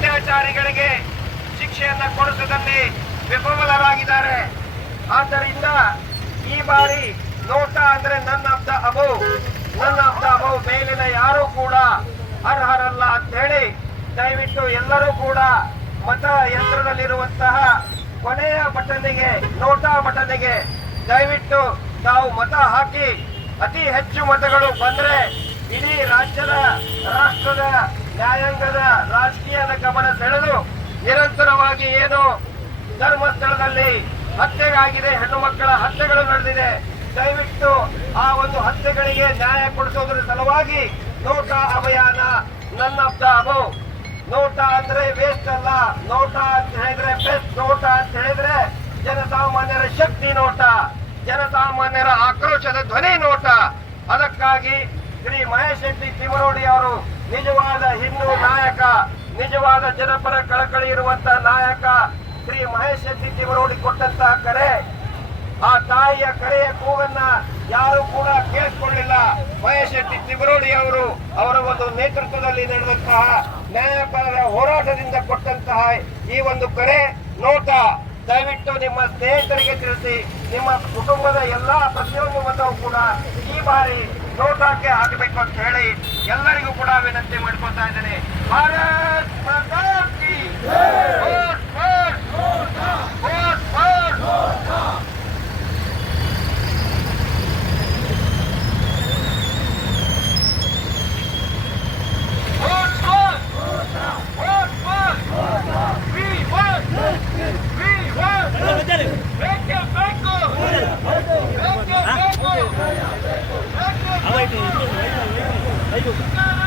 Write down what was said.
ಅತ್ಯಾಚಾರಿಗಳಿಗೆ ಶಿಕ್ಷೆಯನ್ನು ಕೊಡಿಸುವುದರಲ್ಲಿ ವಿಫಲರಾಗಿದ್ದಾರೆ. ಆದ್ದರಿಂದ ಈ ಬಾರಿ ನೋಟ ಅಂದ್ರೆ ನನ್ನ ಅಬ್ದ ಅಬು, ನನ್ನ ಅಬ್ದ ಅಬು ಮೇಲಿನ ಯಾರು ಕೂಡ ಅರ್ಹರಲ್ಲ ಅಂತ ಹೇಳಿ ದಯವಿಟ್ಟು ಎಲ್ಲರೂ ಕೂಡ ಮತ ಯಂತ್ರದಲ್ಲಿರುವಂತಹ ಕೊನೆಯ ಬಟನ್ನಿಗೆ ನೋಟಾ ಬಟನ್ನಿಗೆ ದಯವಿಟ್ಟು ತಾವು ಮತ ಹಾಕಿ ಅತಿ ಹೆಚ್ಚು ಮತಗಳು ಬಂದ್ರೆ ಇಡೀ ರಾಜ್ಯದ, ರಾಷ್ಟ್ರದ ನ್ಯಾಯಾಂಗದ ರಾಜಕೀಯದ ಗಮನ ಸೆಳೆದು ನಿರಂತರವಾಗಿ ಏನು ಧರ್ಮಸ್ಥಳದಲ್ಲಿ ಹತ್ಯೆಗಾಗಿದೆ ಹೆಣ್ಣು ಮಕ್ಕಳ ಹತ್ಯೆಗಳು ನಡೆದಿದೆ, ದಯವಿಟ್ಟು ಆ ಒಂದು ಹತ್ಯೆಗಳಿಗೆ ನ್ಯಾಯ ಕೊಡಿಸೋದ್ರ ಸಲುವಾಗಿ ನೋಟ ಅಭಿಯಾನ ನನ್ನ ಅಬು. ನೋಟ ಅಂದ್ರೆ ವೇಸ್ಟ್ ಅಲ್ಲ, ನೋಟ ಅಂತ ಹೇಳಿದ್ರೆ ಬೆಸ್ಟ್ ನೋಟ ಅಂತ ಹೇಳಿದ್ರೆ ಜನಸಾಮಾನ್ಯರ ಶಕ್ತಿ ನೋಟ, ಜನಸಾಮಾನ್ಯರ ಆಕ್ರೋಶದ ಧ್ವನಿ ನೋಟ. ಅದಕ್ಕಾಗಿ ಶ್ರೀ ಮಹೇಶ್ ಶೆಟ್ಟಿ ತಿಮರೋಡಿ ಅವರು ನಿಜವಾದ ಹಿಂದೂ ನಾಯಕ, ನಿಜವಾದ ಜನಪರ ಕಳಕಳಿ ಇರುವಂತಹ ನಾಯಕ ಶ್ರೀ ಮಹೇಶ್ ಶೆಟ್ಟಿ ತಿಮರೋಡಿ ಕೊಟ್ಟಂತಹ ಕರೆ. ಆ ತಾಯಿಯ ಕರೆಯ ಕೂಗನ್ನ ಯಾರು ಕೂಡ ಕೇಳಿಸಿಕೊಳ್ಳಿಲ್ಲ. ಮಹೇಶ್ ಶೆಟ್ಟಿ ತಿಮರೋಡಿ ಅವರು ಅವರ ಒಂದು ನೇತೃತ್ವದಲ್ಲಿ ನಡೆದಂತಹ ನ್ಯಾಯಪರ ಹೋರಾಟದಿಂದ ಕೊಟ್ಟಂತಹ ಈ ಒಂದು ಕರೆ ನೋಟ ದಯವಿಟ್ಟು ನಿಮ್ಮ ಸ್ನೇಹಿತರಿಗೆ ತಿಳಿಸಿ, ನಿಮ್ಮ ಕುಟುಂಬದ ಎಲ್ಲಾ ಪ್ರತಿಯೊಂದು ಮತವು ಕೂಡ ಈ ಬಾರಿ ನೋಟಕ್ಕೆ ಆಗಬೇಕು ಅಂತ ಹೇಳಿ ಎಲ್ಲರಿಗೂ ಕೂಡ ವಿನಂತಿ ಮಾಡ್ಕೊತಾ ಇದ್ದೇನೆ. ಭಾರತ್ あ